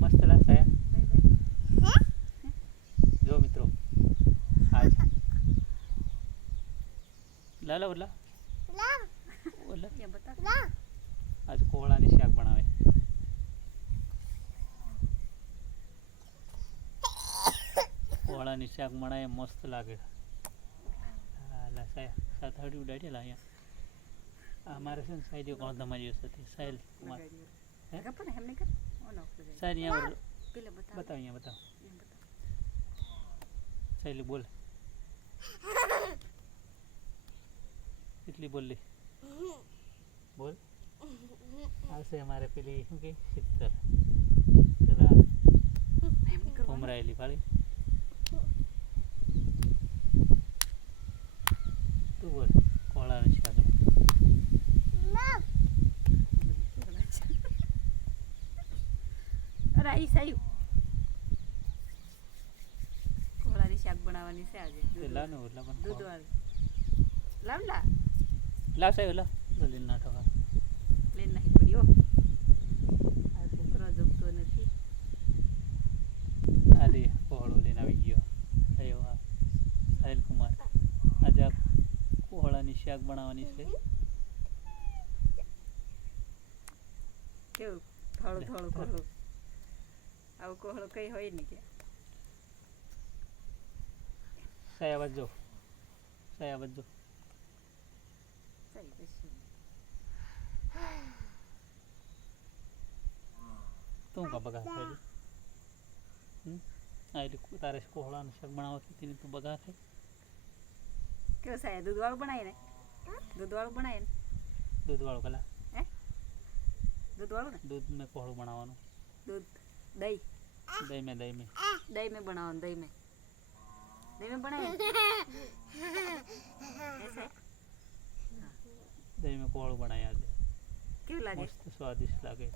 મસ્ત લાગશે જો મિત્રો આજ લાલા ઓલા ઓલા આજ કોળાની શાક બનાવે કોળાની શાક બનાવે મસ્ત લાગે સાથાડી ઉડાડી લા અહીંયા. આ મારે છે ને સાહેબ કોણ તમારી હતી સાહેલ કુમાર. સાહેબ અહીંયા બતાવ. અહીંયા બતાવ. સાહેલ બોલ. કેટલી બોલી. બોલ. આવશે અમારે પેલી શું કે? સિત્તર. ઉમરાયેલી પાળી તું બોલ કોળાનું શાક લા અરે આવ્યું સાયું કોળાની શાક બનાવવાની છે આજે. પેલા ને ઓલા પણ દૂધ ખવાય. લાવ લા. લાવ સાહેબ ઓલા? જલ્દી ના થવા. પ્લેન નહીં પડ્યો આ છોકરો જમતો નથી. આલી પહોળો લઈને આવી ગયો. થયો આ સાહિલ કુમાર આજે આ કોળાની શાક બનાવવાની છે. કેવું? થોડું થોડું કોહળું આવું કોહળું કઈ હોય નહીં કે. સાહેબ જો. સાહેબ જો. સહી કશું તું કા બગા થયેલી હમ? આ એટલે તારે કોળાનું શાક બનાવવા કીધી તું બગા થઈ. કેવું સાહેબ દૂધ વાળું બનાય ને? દૂધ વાળું બનાય ને? દૂધવાળું પેલા? દૂધ વાળું ને? દૂધ મેં કોહળું બનાવવાનું. દૂધ. દહીં દહીં મેં દહીં મેં દહીં મેં બનાવવાનું દહીં મેં દહીં મેં બનાય ને ऐसे? દહીં મેં કોળું બનાવ્યા આજે કેવું લાગે